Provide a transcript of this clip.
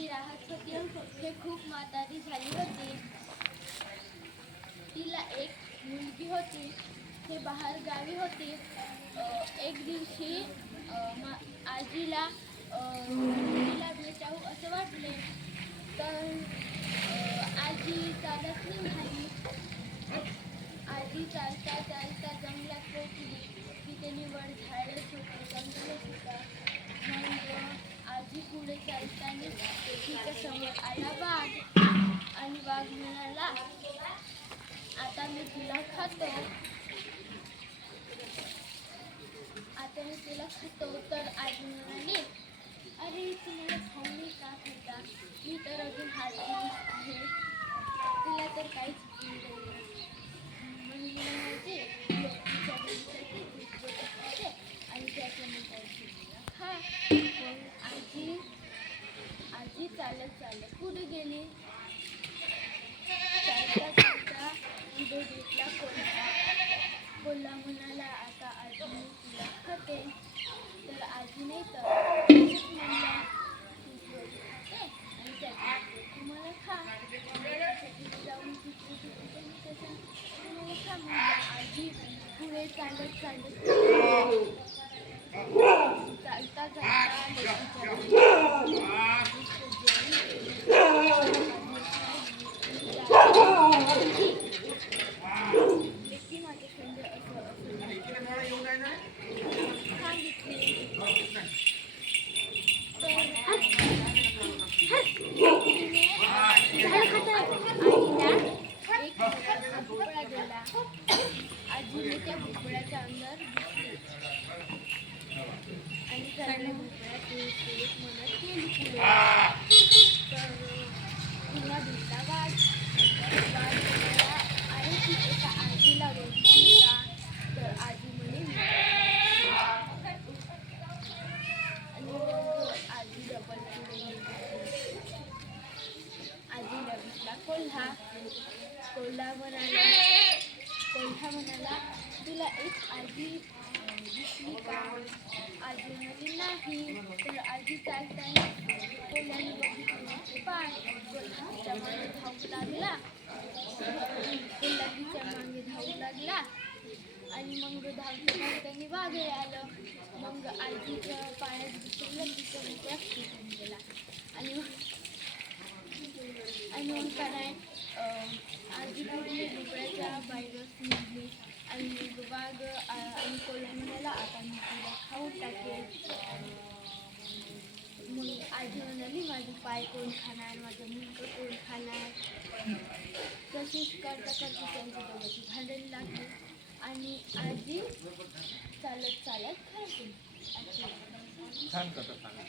आजी राहत होती ते खूप म्हातारी झाली होती. तिला एक मुलगी होती. ते बाहेर गावी होती. एक दिवशी आजीला मुलीला भेटावं असं वाटले, तर आजी चालत निघाली. आजी चालता चालता जंगलात पोहोचली. तिथे निवड झाडच होते, जंगलच होतं. मग आजी पुढे चालताना तिच्या समोर आला वाघ. आणि वाघ म्हणाला, आता मी तुला खातो. तर आजी म्हणाली, अरे तुम्हाला खाऊन का खाता? मी तर अजून हात आहे, तिला तर काहीच म्हणायचे आणि त्याच्या खा. मग आजी चालत चालत पुढे गेली. चालता चालता पुढे भेटला कोल्हा. कोल्हा म्हणाला, आता आजी मी तुला खाते. तर आजीने तर म्हणला, तू खाते आणि त्याच्या तुम्हाला खा. जाऊन तुम्हाला खा म्हणला. आजी पुढे चालत चालत चालता भोपळा गेला. आजीने त्या भोपळ्याच्या अंदर घुसली आणि त्याने भोपळ्या तेच म्हणत गेली पुढे. तर पुन्हा भेटला वाघ. म्हणाला, अरे ती एका आजीला बघितली का? तर आजी म्हणे, आणि मग आजी डबल पुढे आजीला भेटला कोल्हा. कोल्हा म्हणाला, तुला एक आजी दिसली का? आजी म्हणाली, नाही. तर आजी चालताना कोल्ह्याने बघितलं पाय. कोल्हा मागे धावू लागला. कोल्हा तिच्या मागे धावू लागला. आणि मग धावताना वाघही आलं. मग आजीचं पायात घुसलं, तिचं भोपळा फुटून गेला. आणि मग काय आजी पुढे भोपळ्याच्या बाहेरच निघली. आणि मग वाघ आणि कोल्हा म्हणाला, आता मी तुला खाऊन टाकेल. मग आजी म्हणाली, माझे पाय कोण खाणार? माझं मुलगा कोण खाणार? तशीच करता करता त्यांची दोघांची भांडण लागली. आणि आजी चालत चालत खायची. छान कथा सांगा.